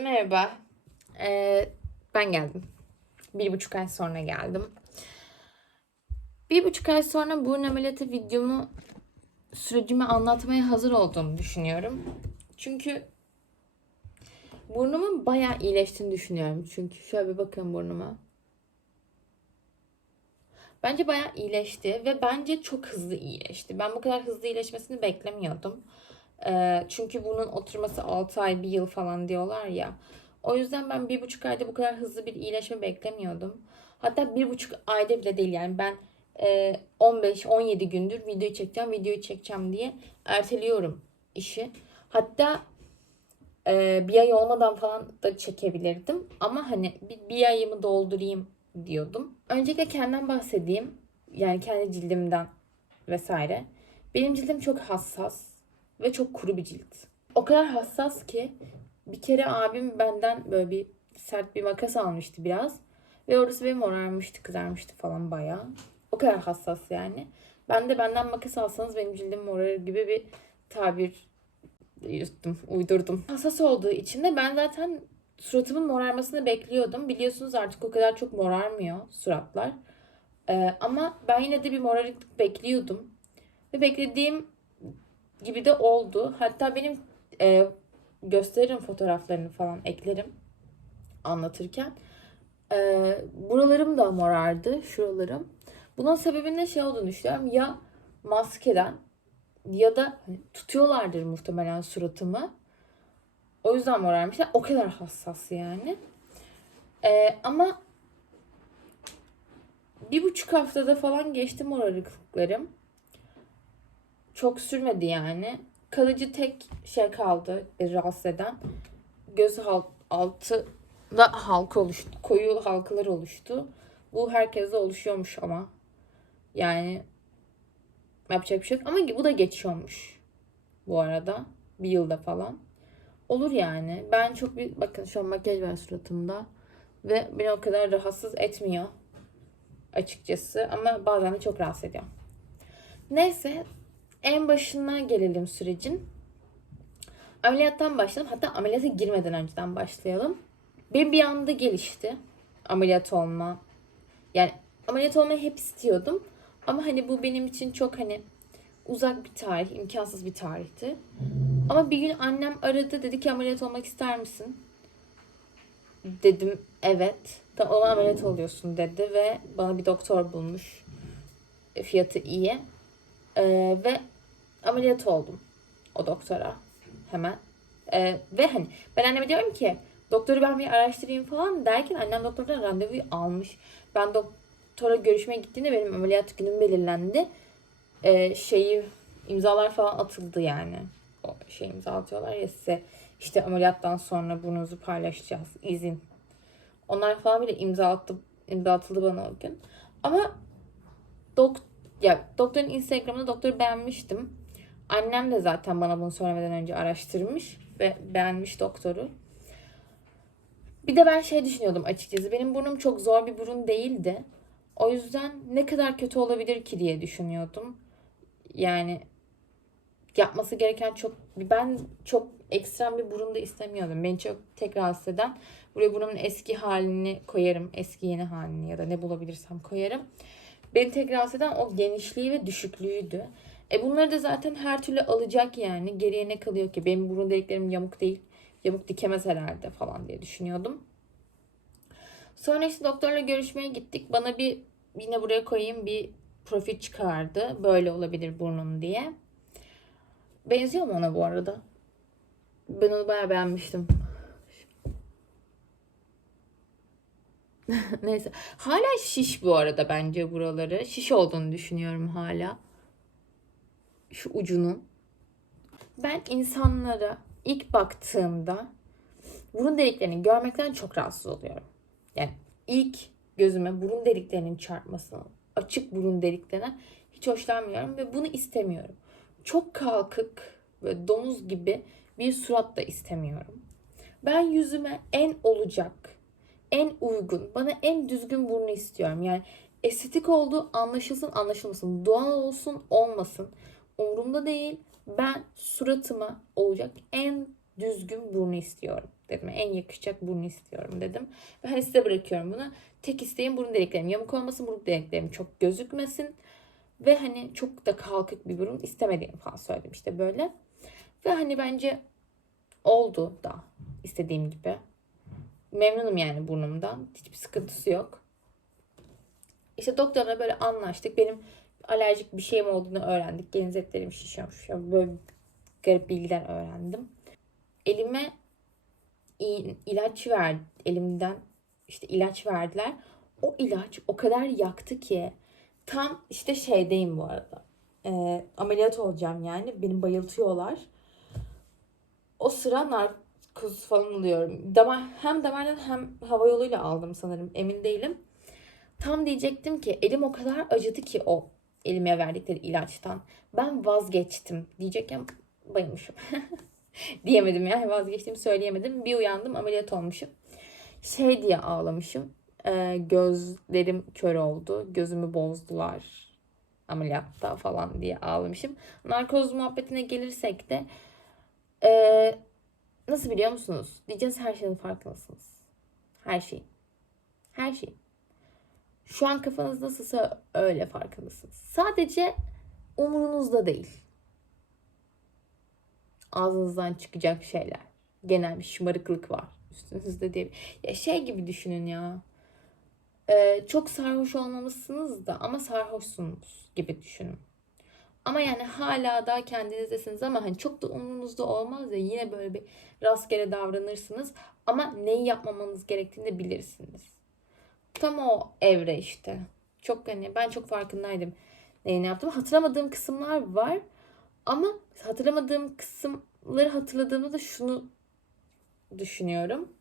Merhaba. Ee, ben geldim. Bir buçuk ay sonra geldim. Bir buçuk ay sonra burun ameliyatı videomu sürecimi anlatmaya hazır olduğumu düşünüyorum. Çünkü burnumun bayağı iyileştiğini düşünüyorum. Çünkü şöyle bir bakın burnuma. Bence bayağı iyileşti ve bence çok hızlı iyileşti. Ben bu kadar hızlı iyileşmesini beklemiyordum. Çünkü bunun oturması 6 ay, 1 yıl falan diyorlar ya. O yüzden ben bir buçuk ayda bu kadar hızlı bir iyileşme beklemiyordum. Hatta bir buçuk ayda bile değil yani ben e, 15-17 gündür video çekeceğim, videoyu çekeceğim diye erteliyorum işi. Hatta bir ay olmadan falan da çekebilirdim. Ama hani bir, bir ayımı doldurayım diyordum. Öncelikle kendimden bahsedeyim. Yani kendi cildimden vesaire. Benim cildim çok hassas ve çok kuru bir cilt. O kadar hassas ki bir kere abim benden böyle bir sert bir makas almıştı biraz. Ve orası benim morarmıştı, kızarmıştı falan bayağı. O kadar hassas yani. Ben de benden makas alsanız benim cildim morarır gibi bir tabir yuttum, uydurdum. Hassas olduğu için de ben zaten suratımın morarmasını bekliyordum. Biliyorsunuz artık o kadar çok morarmıyor suratlar. Ee, ama ben yine de bir morarıklık bekliyordum. Ve beklediğim gibi de oldu. Hatta benim e, gösteririm fotoğraflarını falan eklerim anlatırken. E, buralarım da morardı, şuralarım. Bunun sebebinin şey olduğunu düşünüyorum. Ya maskeden ya da hani tutuyorlardır muhtemelen suratımı. O yüzden morarmışlar. O kadar hassas yani. E, ama bir buçuk haftada falan geçti morarıklıklarım. Çok sürmedi yani. Kalıcı tek şey kaldı e, rahatsız eden. Göz hal- altı da halka oluştu. Koyu halkalar oluştu. Bu herkeste oluşuyormuş ama. Yani yapacak bir şey yok. Ama bu da geçiyormuş. Bu arada. Bir yılda falan. Olur yani. Ben çok bir... Bakın şu an makyaj var suratımda. Ve beni o kadar rahatsız etmiyor. Açıkçası. Ama bazen de çok rahatsız ediyor. Neyse en başına gelelim sürecin. Ameliyattan başlayalım. Hatta ameliyata girmeden önceden başlayalım. Benim bir anda gelişti ameliyat olma. Yani ameliyat olmayı hep istiyordum. Ama hani bu benim için çok hani uzak bir tarih, imkansız bir tarihti. Ama bir gün annem aradı dedi ki ameliyat olmak ister misin? Dedim evet. Tamam ona ameliyat oluyorsun dedi ve bana bir doktor bulmuş. E, Fiyatı iyi. Ee, ve ameliyat oldum o doktora hemen. Ee, ve hani ben anneme diyorum ki doktoru ben bir araştırayım falan derken annem doktordan randevuyu almış. Ben doktora görüşmeye gittiğimde benim ameliyat günüm belirlendi. Ee, şeyi imzalar falan atıldı yani. O şey imza atıyorlar ya size işte ameliyattan sonra burnunuzu paylaşacağız izin. Onlar falan bile imza attı, imza atıldı bana o gün. Ama dok ya doktorun Instagram'ını doktoru beğenmiştim. Annem de zaten bana bunu söylemeden önce araştırmış ve beğenmiş doktoru. Bir de ben şey düşünüyordum açıkçası. Benim burnum çok zor bir burun değildi. O yüzden ne kadar kötü olabilir ki diye düşünüyordum. Yani yapması gereken çok ben çok ekstrem bir burun da istemiyordum. Beni çok tek rahatsız eden buraya burnumun eski halini koyarım. Eski yeni halini ya da ne bulabilirsem koyarım. Beni tek rahatsız eden o genişliği ve düşüklüğüydü. E bunları da zaten her türlü alacak yani. Geriye ne kalıyor ki? Benim burun deliklerim yamuk değil. Yamuk dikemez herhalde falan diye düşünüyordum. Sonra işte doktorla görüşmeye gittik. Bana bir yine buraya koyayım bir profil çıkardı. Böyle olabilir burnun diye. Benziyor mu ona bu arada? Ben onu bayağı beğenmiştim. Neyse. Hala şiş bu arada bence buraları. Şiş olduğunu düşünüyorum hala. Şu ucunun. Ben insanlara ilk baktığımda burun deliklerini görmekten çok rahatsız oluyorum. Yani ilk gözüme burun deliklerinin çarpmasına, açık burun deliklerine hiç hoşlanmıyorum ve bunu istemiyorum. Çok kalkık ve domuz gibi bir surat da istemiyorum. Ben yüzüme en olacak, en uygun, bana en düzgün burnu istiyorum. Yani estetik olduğu anlaşılsın anlaşılmasın, doğal olsun olmasın umurumda değil. Ben suratıma olacak en düzgün burnu istiyorum. dedim. En yakışacak burnu istiyorum dedim. Ve hani size bırakıyorum bunu. Tek isteğim burun deliklerim yamuk olmasın, burun deliklerim çok gözükmesin. Ve hani çok da kalkık bir burun istemediğimi falan söyledim işte böyle. Ve hani bence oldu da istediğim gibi. Memnunum yani burnumdan. Hiçbir sıkıntısı yok. İşte doktorla böyle anlaştık. Benim alerjik bir şeyim olduğunu öğrendik. Genizetlerim şişiyormuş. Ya Böyle garip bilgiler öğrendim. Elime ilaç verdi. Elimden işte ilaç verdiler. O ilaç o kadar yaktı ki tam işte şeydeyim bu arada. Ee, ameliyat olacağım yani. Beni bayıltıyorlar. O sıra narkoz falan alıyorum. Damar, hem damardan hem hava yoluyla aldım sanırım. Emin değilim. Tam diyecektim ki elim o kadar acıdı ki o elime verdikleri ilaçtan. Ben vazgeçtim diyecekken bayılmışım. Diyemedim yani vazgeçtiğimi söyleyemedim. Bir uyandım ameliyat olmuşum. Şey diye ağlamışım. Ee, gözlerim kör oldu. Gözümü bozdular ameliyatta falan diye ağlamışım. Narkoz muhabbetine gelirsek de ee, nasıl biliyor musunuz? Diyeceğiz her şeyin farkındasınız. Her şey. Her şey. Şu an kafanız nasılsa öyle farkındasınız. Sadece umurunuzda değil. Ağzınızdan çıkacak şeyler. Genel bir şımarıklık var üstünüzde diye. Ya şey gibi düşünün ya. Ee, çok sarhoş olmamışsınız da ama sarhoşsunuz gibi düşünün. Ama yani hala da kendinizdesiniz ama hani çok da umurunuzda olmaz ya yine böyle bir rastgele davranırsınız ama neyi yapmamanız gerektiğini de bilirsiniz. Tam o evre işte. Çok hani ben çok farkındaydım neyi ne yaptım. Hatırlamadığım kısımlar var ama hatırlamadığım kısımları hatırladığımda da şunu düşünüyorum.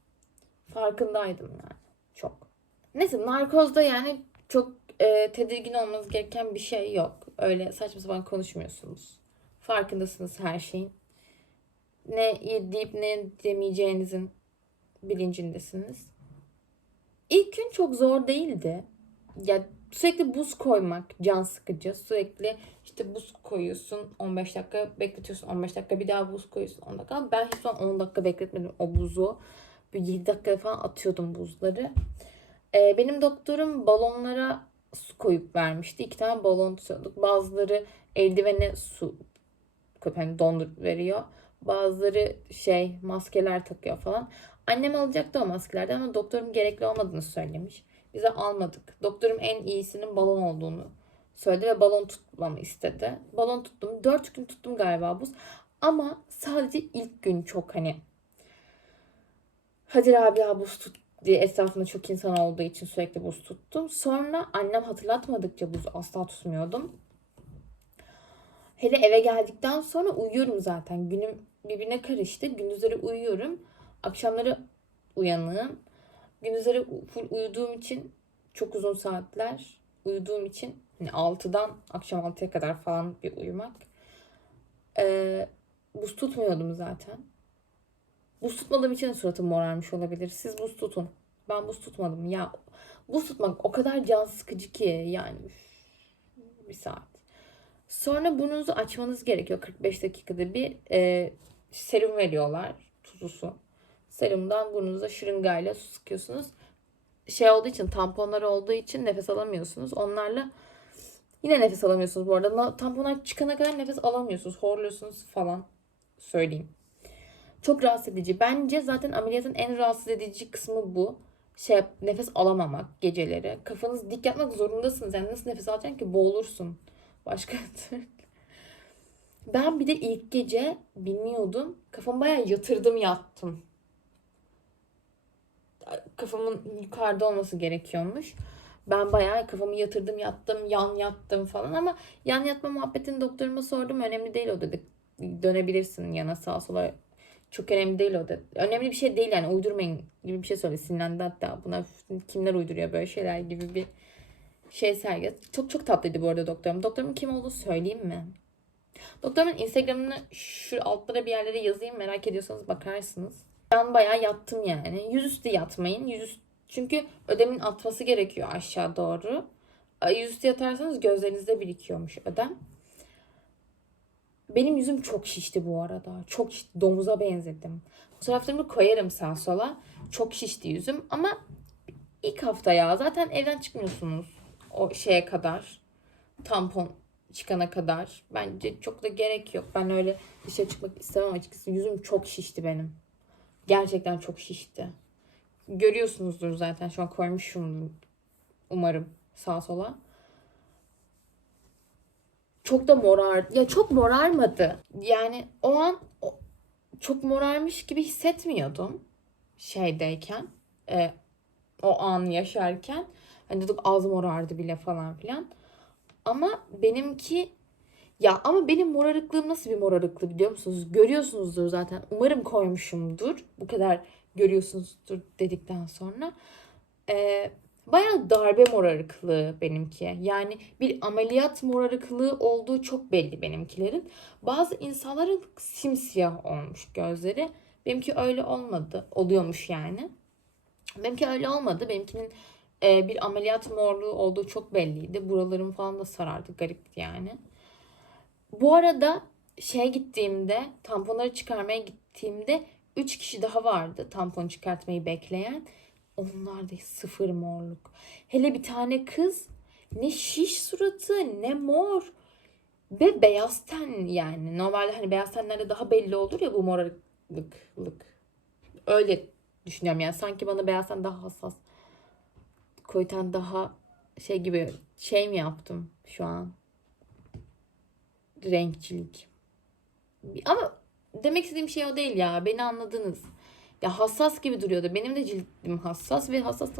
Farkındaydım yani çok. Neyse narkozda yani çok e, tedirgin olmanız gereken bir şey yok. Öyle saçma sapan konuşmuyorsunuz. Farkındasınız her şeyin. Ne deyip ne demeyeceğinizin bilincindesiniz. İlk gün çok zor değildi. Ya sürekli buz koymak can sıkıcı. Sürekli işte buz koyuyorsun 15 dakika bekletiyorsun 15 dakika bir daha buz koyuyorsun 10 dakika. Ben hiç zaman 10 dakika bekletmedim o buzu. Bir 7 dakika falan atıyordum buzları. Ee, benim doktorum balonlara su koyup vermişti. İki tane balon tutuyorduk. Bazıları eldivene su koyup hani dondur veriyor. Bazıları şey maskeler takıyor falan. Annem alacaktı o maskelerden ama doktorum gerekli olmadığını söylemiş. Bize almadık. Doktorum en iyisinin balon olduğunu söyledi ve balon tutmamı istedi. Balon tuttum. Dört gün tuttum galiba buz. Ama sadece ilk gün çok hani Hadi Rabia buz tut diye etrafında çok insan olduğu için sürekli buz tuttum. Sonra annem hatırlatmadıkça buz asla tutmuyordum. Hele eve geldikten sonra uyuyorum zaten. Günüm birbirine karıştı. Gündüzleri uyuyorum. Akşamları uyanığım. Gündüzleri full uyuduğum için çok uzun saatler uyuduğum için hani 6'dan akşam 6'ya kadar falan bir uyumak. Ee, buz tutmuyordum zaten. Buz tutmadığım için suratım morarmış olabilir. Siz buz tutun. Ben buz tutmadım. Ya buz tutmak o kadar can sıkıcı ki yani bir saat. Sonra burnunuzu açmanız gerekiyor. 45 dakikada bir e, serum veriyorlar. Tuzlu su. Serumdan burnunuza şırıngayla su sıkıyorsunuz. Şey olduğu için tamponlar olduğu için nefes alamıyorsunuz. Onlarla yine nefes alamıyorsunuz bu arada. Tamponlar çıkana kadar nefes alamıyorsunuz. Horluyorsunuz falan. Söyleyeyim. Çok rahatsız edici. Bence zaten ameliyatın en rahatsız edici kısmı bu. Şey nefes alamamak geceleri. Kafanız dik yatmak zorundasınız. Yani nasıl nefes alacaksın ki boğulursun. Başka. Ben bir de ilk gece bilmiyordum. Kafamı bayağı yatırdım yattım. Kafamın yukarıda olması gerekiyormuş. Ben bayağı kafamı yatırdım yattım yan yattım falan ama yan yatma muhabbetini doktoruma sordum. Önemli değil o dedi. Dönebilirsin yana sağa sola çok önemli değil o da. Önemli bir şey değil yani uydurmayın gibi bir şey söyledi. Sinirlendi hatta buna kimler uyduruyor böyle şeyler gibi bir şey sergi. Çok çok tatlıydı bu arada doktorum. Doktorumun kim olduğunu söyleyeyim mi? Doktorumun Instagram'ını şu altlara bir yerlere yazayım merak ediyorsanız bakarsınız. Ben bayağı yattım yani. Yüzüstü yatmayın. Yüzüstü, çünkü ödemin atması gerekiyor aşağı doğru. Yüzüstü yatarsanız gözlerinizde birikiyormuş ödem. Benim yüzüm çok şişti bu arada. Çok şişti. Domuza benzedim. Fotoğraflarımı koyarım sağa sola. Çok şişti yüzüm ama ilk hafta ya zaten evden çıkmıyorsunuz o şeye kadar. Tampon çıkana kadar. Bence çok da gerek yok. Ben öyle dışarı çıkmak istemem açıkçası. Yüzüm çok şişti benim. Gerçekten çok şişti. Görüyorsunuzdur zaten şu an koymuşum umarım sağa sola. Çok da morar. Ya çok morarmadı. Yani o an çok morarmış gibi hissetmiyordum şeydeyken. e, o an yaşarken. Hani dedik az morardı bile falan filan. Ama benimki ya ama benim morarıklığım nasıl bir morarıklı biliyor musunuz? Görüyorsunuzdur zaten. Umarım koymuşumdur. Bu kadar görüyorsunuzdur dedikten sonra. Ee, bayağı darbe morarıklığı benimki. Yani bir ameliyat morarıklığı olduğu çok belli benimkilerin. Bazı insanların simsiyah olmuş gözleri. Benimki öyle olmadı. Oluyormuş yani. Benimki öyle olmadı. Benimkinin e, bir ameliyat morluğu olduğu çok belliydi. Buralarım falan da sarardı. Garipti yani. Bu arada şey gittiğimde, tamponları çıkarmaya gittiğimde 3 kişi daha vardı tampon çıkartmayı bekleyen. Onlar da sıfır morluk. Hele bir tane kız ne şiş suratı ne mor ve beyaz ten yani. Normalde hani beyaz tenlerde daha belli olur ya bu morarıklık. Öyle düşünüyorum yani sanki bana beyaz ten daha hassas. Koyu ten daha şey gibi şey mi yaptım şu an? Renkçilik. Ama demek istediğim şey o değil ya. Beni anladınız. Ya hassas gibi duruyordu. Benim de cildim hassas ve hassas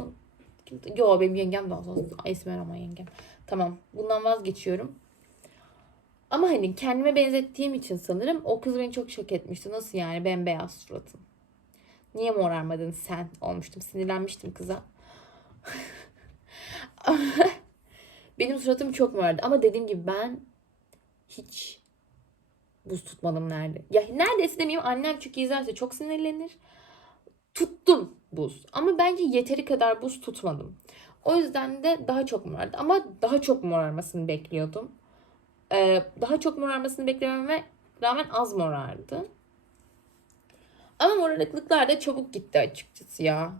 Yo benim yengem de hassas. Esmer ama yengem. Tamam. Bundan vazgeçiyorum. Ama hani kendime benzettiğim için sanırım o kız beni çok şok etmişti. Nasıl yani bembeyaz suratın. Niye morarmadın sen olmuştum. Sinirlenmiştim kıza. Benim suratım çok morardı. Ama dediğim gibi ben hiç buz tutmadım nerede. Ya neredeyse demeyeyim annem çünkü izlerse çok sinirlenir. Tuttum buz. Ama bence yeteri kadar buz tutmadım. O yüzden de daha çok morardı. Ama daha çok morarmasını bekliyordum. Ee, daha çok morarmasını beklememe rağmen az morardı. Ama morarıklıklar da çabuk gitti açıkçası ya.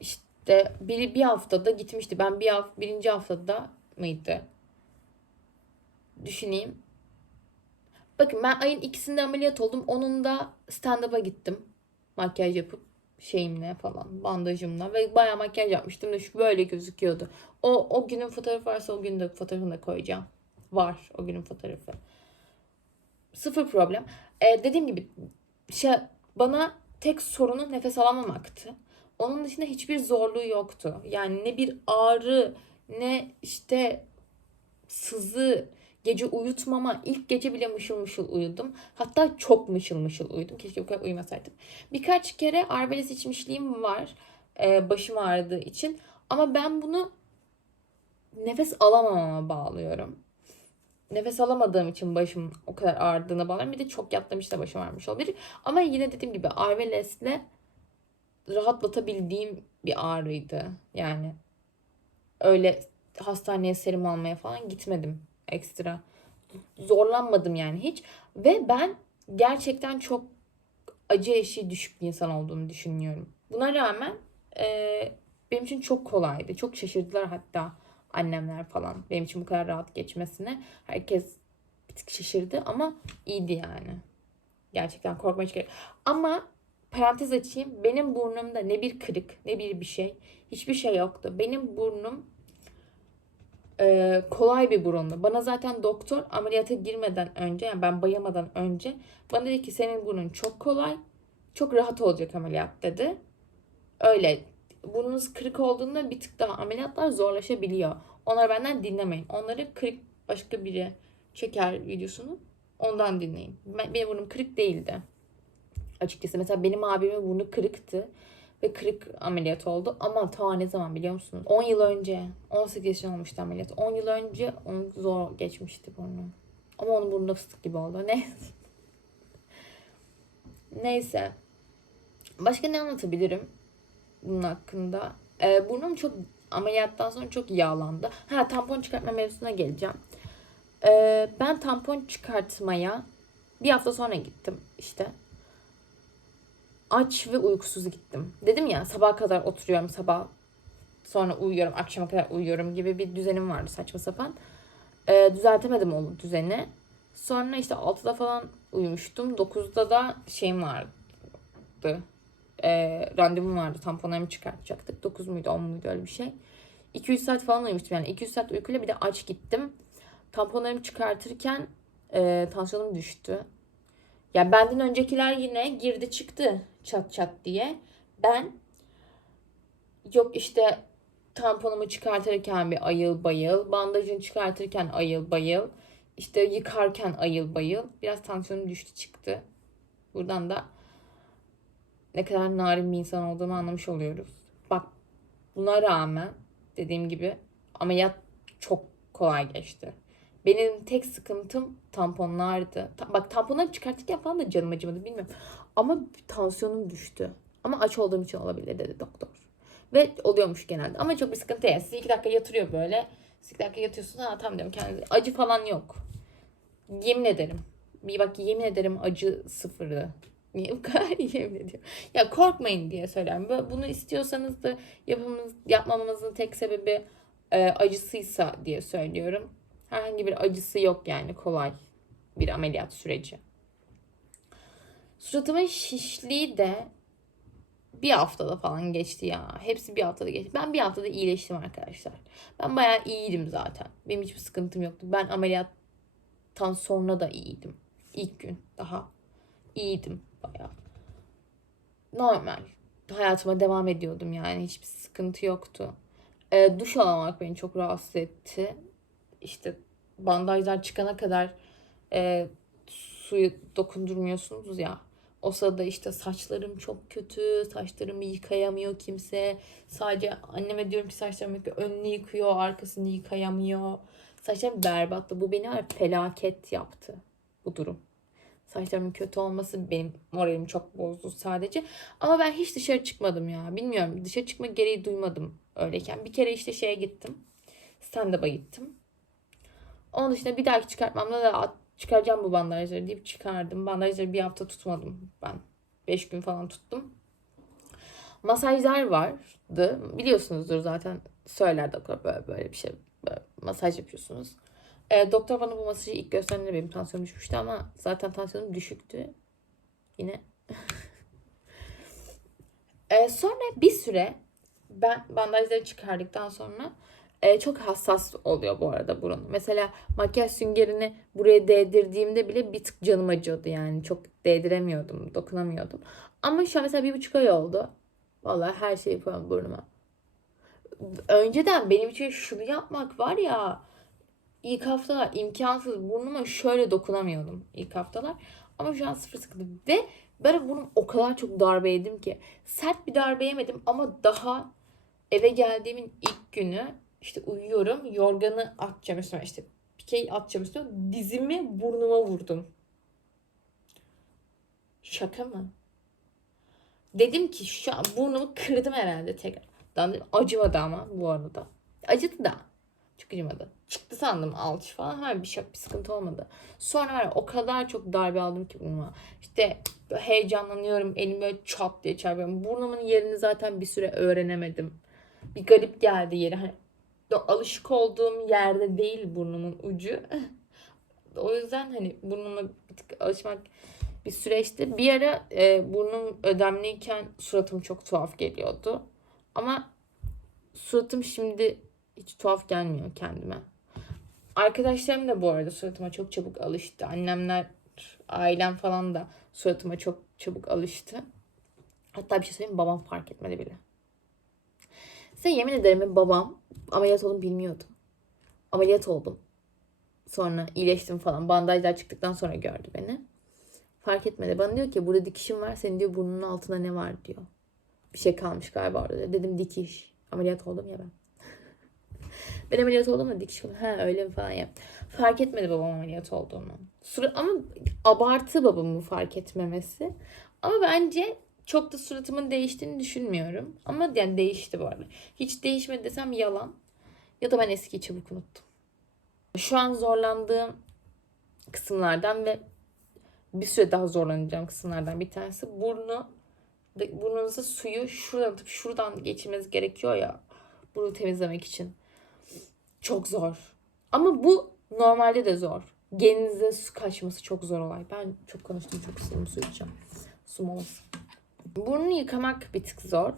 İşte biri bir haftada gitmişti. Ben bir hafta, birinci haftada mıydı? Düşüneyim. Bakın ben ayın ikisinde ameliyat oldum. Onun da stand-up'a gittim. Makyaj yapıp şeyimle falan bandajımla ve bayağı makyaj yapmıştım da şu böyle gözüküyordu. O o günün fotoğrafı varsa o günün de fotoğrafını da koyacağım. Var o günün fotoğrafı. Sıfır problem. Ee, dediğim gibi şey, bana tek sorunu nefes alamamaktı. Onun dışında hiçbir zorluğu yoktu. Yani ne bir ağrı ne işte sızı, gece uyutmama. ilk gece bile mışıl mışıl uyudum. Hatta çok mışıl mışıl uyudum. Keşke bu kadar uyumasaydım. Birkaç kere arbeles içmişliğim var. Ee, başım ağrıdığı için. Ama ben bunu nefes alamamama bağlıyorum. Nefes alamadığım için başım o kadar ağrıdığına bağlıyorum. Bir de çok yattığım işte başım ağrımış olabilir. Ama yine dediğim gibi Arveles'le rahatlatabildiğim bir ağrıydı. Yani öyle hastaneye serum almaya falan gitmedim ekstra. Zorlanmadım yani hiç. Ve ben gerçekten çok acı eşiği düşük bir insan olduğunu düşünüyorum. Buna rağmen e, benim için çok kolaydı. Çok şaşırdılar hatta annemler falan. Benim için bu kadar rahat geçmesine. Herkes bir tık şaşırdı ama iyiydi yani. Gerçekten korkmaya gerek. Ama parantez açayım. Benim burnumda ne bir kırık ne bir bir şey. Hiçbir şey yoktu. Benim burnum e, kolay bir burundu. Bana zaten doktor ameliyata girmeden önce yani ben bayamadan önce bana dedi ki senin burnun çok kolay. Çok rahat olacak ameliyat dedi. Öyle burnunuz kırık olduğunda bir tık daha ameliyatlar zorlaşabiliyor. Onları benden dinlemeyin. Onları kırık başka biri çeker videosunu. Ondan dinleyin. Ben, benim burnum kırık değildi. Açıkçası mesela benim abimin burnu kırıktı. Ve kırık ameliyat oldu. Ama ta ne zaman biliyor musunuz? 10 yıl önce. 18 yaşında olmuştu ameliyat. 10 yıl önce onun zor geçmişti burnu. Ama onun burnu fıstık gibi oldu. Ne? Neyse. Başka ne anlatabilirim? Bunun hakkında. Ee, burnum çok ameliyattan sonra çok yağlandı. Ha tampon çıkartma mevzusuna geleceğim. Ee, ben tampon çıkartmaya bir hafta sonra gittim işte. Aç ve uykusuz gittim. Dedim ya sabaha kadar oturuyorum sabah sonra uyuyorum akşama kadar uyuyorum gibi bir düzenim vardı saçma sapan. Ee, düzeltemedim o düzeni. Sonra işte 6'da falan uyumuştum. 9'da da şeyim vardı. Ee, randevum vardı. Tamponlarımı çıkartacaktık. 9 muydu 10 muydu öyle bir şey. 200 saat falan uyumuştum yani. 200 saat uykuyla bir de aç gittim. Tamponlarımı çıkartırken e, tansiyonum düştü. Ya benden öncekiler yine girdi çıktı çat çat diye. Ben yok işte tamponumu çıkartırken bir ayıl bayıl, bandajını çıkartırken ayıl bayıl, işte yıkarken ayıl bayıl. Biraz tansiyonum düştü çıktı. Buradan da ne kadar narin bir insan olduğumu anlamış oluyoruz. Bak buna rağmen dediğim gibi ameliyat çok kolay geçti. Benim tek sıkıntım tamponlardı. Ta- bak tamponları çıkartırken falan da canım acımadı bilmiyorum. Ama tansiyonum düştü. Ama aç olduğum için olabilir dedi doktor. Ve oluyormuş genelde. Ama çok bir sıkıntı değil. Sizi iki dakika yatırıyor böyle. Siz iki dakika yatıyorsun. Ha tamam diyorum kendinize. Acı falan yok. Yemin ederim. Bir bak yemin ederim acı sıfırı. Niye bu kadar yemin ediyorum. Ya korkmayın diye. Bu- Bunu istiyorsanız da yapmamız, yapmamamızın tek sebebi e, acısıysa diye söylüyorum. Herhangi bir acısı yok yani kolay bir ameliyat süreci. Suratımın şişliği de bir haftada falan geçti ya. Hepsi bir haftada geçti. Ben bir haftada iyileştim arkadaşlar. Ben bayağı iyiydim zaten. Benim hiçbir sıkıntım yoktu. Ben ameliyattan sonra da iyiydim. İlk gün daha iyiydim bayağı. Normal. Hayatıma devam ediyordum yani. Hiçbir sıkıntı yoktu. Ee, duş alamamak beni çok rahatsız etti. İşte bandajlar çıkana kadar e, suyu dokundurmuyorsunuz ya. O sırada işte saçlarım çok kötü, saçlarımı yıkayamıyor kimse. Sadece anneme diyorum ki saçlarımı yıkıyor. Önünü yıkıyor, arkasını yıkayamıyor. Saçlarım berbattı. Bu beni felaket yaptı bu durum. Saçlarımın kötü olması benim moralimi çok bozdu sadece. Ama ben hiç dışarı çıkmadım ya. Bilmiyorum dışarı çıkma gereği duymadım öyleyken. Bir kere işte şeye gittim. Stand-up'a gittim. Onun dışında bir dahaki çıkartmamda da çıkaracağım bu bandajları deyip çıkardım. Bandajları bir hafta tutmadım ben. Beş gün falan tuttum. Masajlar vardı. Biliyorsunuzdur zaten söyler doktor böyle böyle bir şey. Böyle masaj yapıyorsunuz. E, doktor bana bu masajı ilk gösterdiğinde benim tansiyonum düşmüştü ama zaten tansiyonum düşüktü. Yine. E, sonra bir süre ben bandajları çıkardıktan sonra e, çok hassas oluyor bu arada burun. Mesela makyaj süngerini buraya değdirdiğimde bile bir tık canım acıyordu yani. Çok değdiremiyordum, dokunamıyordum. Ama şu an mesela bir buçuk ay oldu. Vallahi her şeyi yapıyorum burnuma. Önceden benim için şunu yapmak var ya ilk haftalar imkansız. Burnuma şöyle dokunamıyordum ilk haftalar. Ama şu an sıfır sıkıntı. Ve ben burnum o kadar çok darbe yedim ki. Sert bir darbe yemedim ama daha eve geldiğimin ilk günü işte uyuyorum. Yorganı atacağım üstüme. işte pikeyi atacağım üstüme. Dizimi burnuma vurdum. Şaka mı? Dedim ki şu an burnumu kırdım herhalde tekrar. Dedim, acımadı ama bu arada. Acıdı da. Çok acımadı. Çıktı sandım alçı falan. Hemen bir şey bir sıkıntı olmadı. Sonra var o kadar çok darbe aldım ki burnuma. İşte heyecanlanıyorum. Elim böyle çat diye çarpıyorum. Burnumun yerini zaten bir süre öğrenemedim. Bir garip geldi yeri. Hani alışık olduğum yerde değil burnumun ucu. o yüzden hani burnuma bir tık alışmak bir süreçti. Bir ara e, burnum ödemliyken suratım çok tuhaf geliyordu. Ama suratım şimdi hiç tuhaf gelmiyor kendime. Arkadaşlarım da bu arada suratıma çok çabuk alıştı. Annemler, ailem falan da suratıma çok çabuk alıştı. Hatta bir şey söyleyeyim babam fark etmedi bile. Size yemin ederim babam ameliyat oldum bilmiyordu. Ameliyat oldum. Sonra iyileştim falan. Bandajlar çıktıktan sonra gördü beni. Fark etmedi. Bana diyor ki burada dikişim var. Senin diyor burnunun altında ne var diyor. Bir şey kalmış galiba orada. Dedim dikiş. Ameliyat oldum ya ben. ben ameliyat oldum da dikiş. Ha öyle mi falan ya. Fark etmedi babam ameliyat olduğumu. Sura- ama abartı babamın fark etmemesi. Ama bence çok da suratımın değiştiğini düşünmüyorum. Ama yani değişti bu arada. Hiç değişmedi desem yalan. Ya da ben eskiyi çabuk unuttum. Şu an zorlandığım kısımlardan ve bir süre daha zorlanacağım kısımlardan bir tanesi burnu burnunuza suyu şuradan atıp şuradan geçirmeniz gerekiyor ya. Burnu temizlemek için. Çok zor. Ama bu normalde de zor. Geninize su kaçması çok zor olay. Ben çok konuştum çok ısınım su içeceğim. Su molası. Burnunu yıkamak bir tık zor.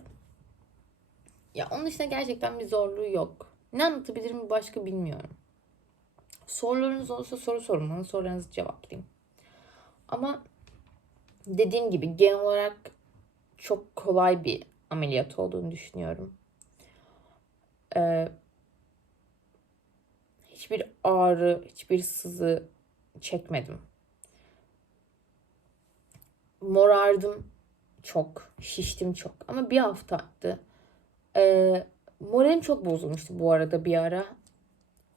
Ya onun dışında gerçekten bir zorluğu yok. Ne anlatabilirim başka bilmiyorum. Sorularınız olursa soru sorun bana. Sorularınızı cevaplayayım. Ama dediğim gibi genel olarak çok kolay bir ameliyat olduğunu düşünüyorum. Ee, hiçbir ağrı, hiçbir sızı çekmedim. Morardım çok, şiştim çok. Ama bir haftaydı. Ee, moralim çok bozulmuştu bu arada bir ara.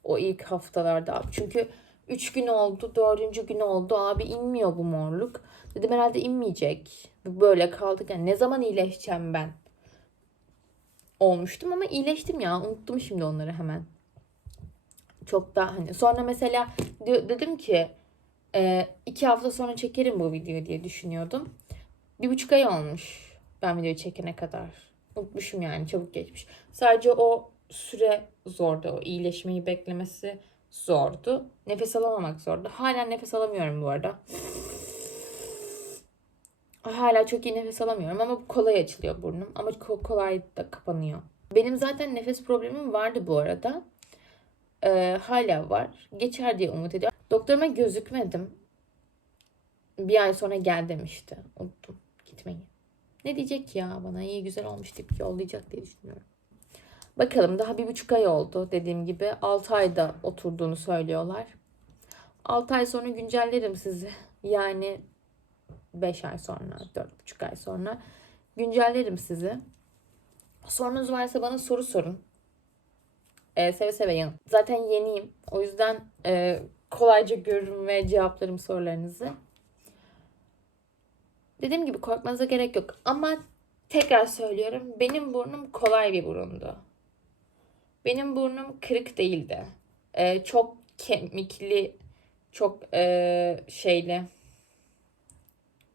O ilk haftalarda. Çünkü 3 gün oldu, 4. gün oldu. Abi inmiyor bu morluk. Dedim herhalde inmeyecek. Böyle kaldık. Yani ne zaman iyileşeceğim ben? Olmuştum ama iyileştim ya. Unuttum şimdi onları hemen. Çok da hani sonra mesela di- dedim ki e, iki hafta sonra çekerim bu videoyu diye düşünüyordum. Bir buçuk ay olmuş ben videoyu çekene kadar. Unutmuşum yani çabuk geçmiş. Sadece o süre zordu. O iyileşmeyi beklemesi zordu. Nefes alamamak zordu. Hala nefes alamıyorum bu arada. Hala çok iyi nefes alamıyorum ama kolay açılıyor burnum. Ama ko- kolay da kapanıyor. Benim zaten nefes problemim vardı bu arada. Ee, hala var. Geçer diye umut ediyorum. Doktoruma gözükmedim. Bir ay sonra gel demişti. Unuttum gitmeyi. Ne diyecek ya bana iyi güzel olmuş deyip yollayacak diye düşünüyorum. Bakalım daha bir buçuk ay oldu dediğim gibi. 6 ayda oturduğunu söylüyorlar. 6 ay sonra güncellerim sizi. Yani 5 ay sonra, 4,5 ay sonra güncellerim sizi. Sorunuz varsa bana soru sorun. Ee, seve seve yanım. Zaten yeniyim. O yüzden e, kolayca görürüm ve cevaplarım sorularınızı. Dediğim gibi korkmanıza gerek yok. Ama tekrar söylüyorum. Benim burnum kolay bir burundu. Benim burnum kırık değildi. Ee, çok kemikli, çok e, şeyli,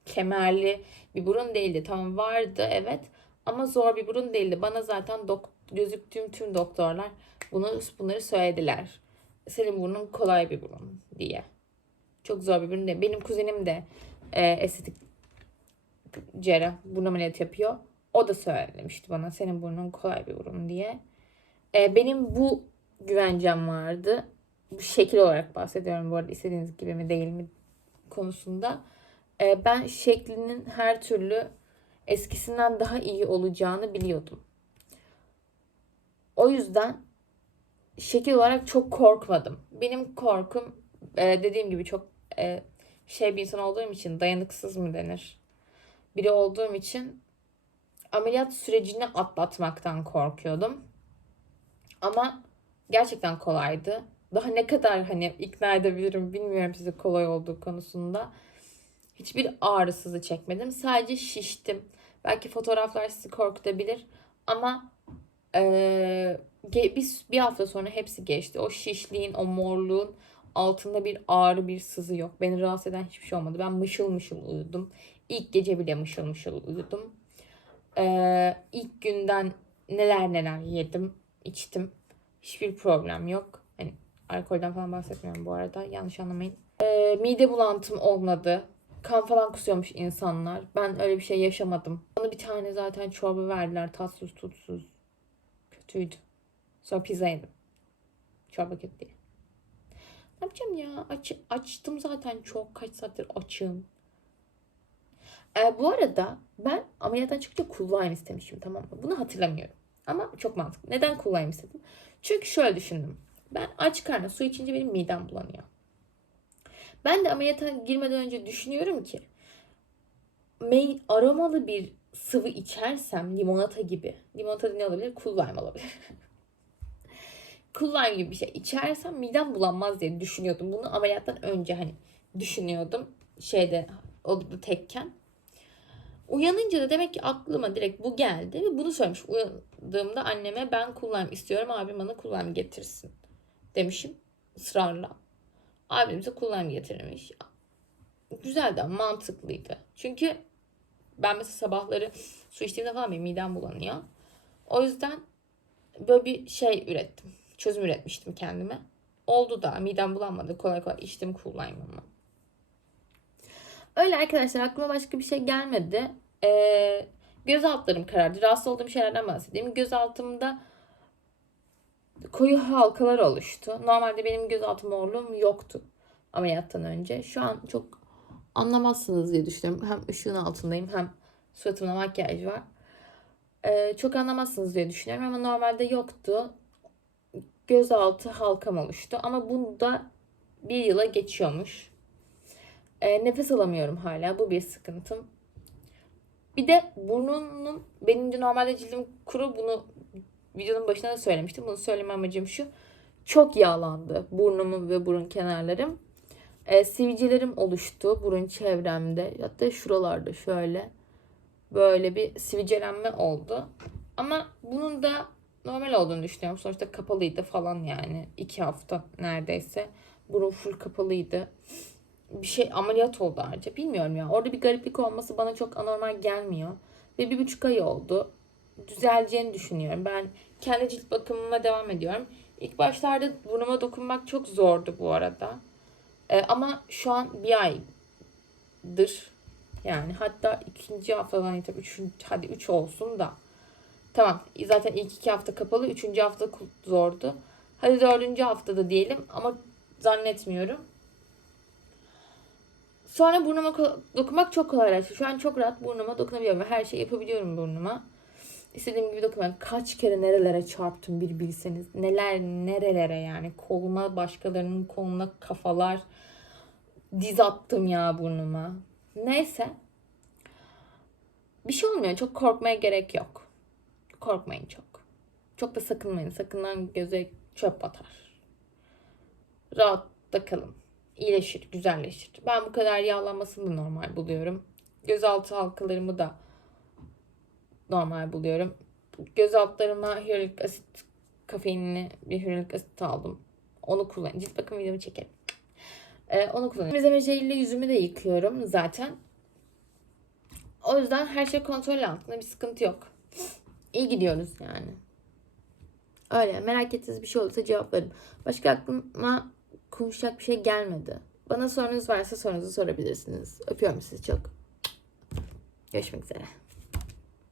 kemerli bir burun değildi. Tamam vardı evet ama zor bir burun değildi. Bana zaten dok- gözüktüğüm tüm doktorlar bunu bunları söylediler. Senin burnun kolay bir burun diye. Çok zor bir burun değil. Benim kuzenim de e, estetik cerrah burun ameliyatı yapıyor. O da söylemişti bana senin burnun kolay bir burun diye. E, benim bu güvencem vardı. Bu şekil olarak bahsediyorum bu arada istediğiniz gibi mi değil mi konusunda. E, ben şeklinin her türlü eskisinden daha iyi olacağını biliyordum. O yüzden şekil olarak çok korkmadım. Benim korkum e, dediğim gibi çok e, şey bir insan olduğum için dayanıksız mı denir? Biri olduğum için ameliyat sürecini atlatmaktan korkuyordum. Ama gerçekten kolaydı. Daha ne kadar hani ikna edebilirim bilmiyorum size kolay olduğu konusunda. Hiçbir ağrısızı çekmedim. Sadece şiştim. Belki fotoğraflar sizi korkutabilir. Ama ge- bir, bir hafta sonra hepsi geçti. O şişliğin, o morluğun altında bir ağrı, bir sızı yok. Beni rahatsız eden hiçbir şey olmadı. Ben mışıl mışıl uyudum. İlk gece bile mışıl mışıl uyudum. Eee ilk günden neler neler yedim, içtim. Hiçbir problem yok. Hani alkolden falan bahsetmiyorum bu arada. Yanlış anlamayın. Eee, mide bulantım olmadı. Kan falan kusuyormuş insanlar. Ben öyle bir şey yaşamadım. Bana bir tane zaten çorba verdiler. Tatsız tutsuz. Kötüydü. Sonra pizza yedim. Çorba kötü diye. Ne yapacağım ya? Aç, açtım zaten çok. Kaç saattir açım. Ee, bu arada ben ameliyattan çıkınca cool wine istemişim tamam mı? Bunu hatırlamıyorum. Ama çok mantıklı. Neden cool wine istedim? Çünkü şöyle düşündüm. Ben aç karnına su içince benim midem bulanıyor. Ben de ameliyata girmeden önce düşünüyorum ki aromalı bir sıvı içersem limonata gibi. Limonata ne olabilir? Cool lime olabilir. cool lime gibi bir şey içersem midem bulanmaz diye düşünüyordum. Bunu ameliyattan önce hani düşünüyordum. Şeyde odada tekken. Uyanınca da demek ki aklıma direkt bu geldi ve bunu söylemiş. Uyandığımda anneme ben lime istiyorum abim bana lime getirsin demişim ısrarla. Abimize cool lime getirmiş. Güzeldi mantıklıydı. Çünkü Ben mesela sabahları su içtiğimde falan benim midem bulanıyor. O yüzden böyle bir şey ürettim. Çözüm üretmiştim kendime. Oldu da midem bulanmadı. Kolay kolay içtim kullanmamı. Öyle arkadaşlar aklıma başka bir şey gelmedi. Ee, göz altlarım karardı. Rahatsız olduğum şeylerden bahsedeyim. Göz altımda koyu halkalar oluştu. Normalde benim göz altı morluğum yoktu ameliyattan önce. Şu an çok anlamazsınız diye düşünüyorum. Hem ışığın altındayım hem suratımda makyaj var. Ee, çok anlamazsınız diye düşünüyorum ama normalde yoktu. Gözaltı halkam oluştu ama bunda bir yıla geçiyormuş. Ee, nefes alamıyorum hala. Bu bir sıkıntım. Bir de burnunun benim de normalde cildim kuru bunu videonun başında da söylemiştim. Bunu söyleme amacım şu. Çok yağlandı burnumun ve burun kenarlarım. Ee, sivilcelerim oluştu burun çevremde. Hatta şuralarda şöyle böyle bir sivilcelenme oldu. Ama bunun da normal olduğunu düşünüyorum. Sonuçta kapalıydı falan yani. iki hafta neredeyse. Burun full kapalıydı. Bir şey ameliyat oldu ayrıca. Bilmiyorum ya. Orada bir gariplik olması bana çok anormal gelmiyor. Ve bir buçuk ay oldu. Düzeleceğini düşünüyorum. Ben kendi cilt bakımıma devam ediyorum. İlk başlarda burnuma dokunmak çok zordu bu arada. Ee, ama şu an bir aydır yani hatta ikinci haftadan itibaren üçüncü, hadi üç olsun da. Tamam zaten ilk iki hafta kapalı. Üçüncü hafta zordu. Hadi dördüncü haftada diyelim ama zannetmiyorum. Sonra burnuma dokunmak çok kolaylaştı. Şu an çok rahat burnuma dokunabiliyorum ve her şeyi yapabiliyorum burnuma. İstediğim gibi dokunuyorum. Kaç kere nerelere çarptım bir bilseniz. Neler nerelere yani. Koluma başkalarının koluna kafalar. Diz attım ya burnuma. Neyse. Bir şey olmuyor. Çok korkmaya gerek yok. Korkmayın çok. Çok da sakınmayın. Sakınan göze çöp batar. Rahatta kalın. İyileşir, güzelleşir. Ben bu kadar yağlanmasını da normal buluyorum. Gözaltı halkalarımı da normal buluyorum. Göz altlarıma hyaluronik asit kafeinli bir hyaluronik asit aldım. Onu kullan. Cilt bakım videomu çekerim. Ee, onu kullanıyorum. Temizleme jeliyle yüzümü de yıkıyorum zaten. O yüzden her şey kontrol altında bir sıkıntı yok. İyi gidiyoruz yani. Öyle merak ettiğiniz bir şey olursa cevap verin. Başka aklıma konuşacak bir şey gelmedi. Bana sorunuz varsa sorunuzu sorabilirsiniz. Öpüyorum sizi çok. Görüşmek üzere.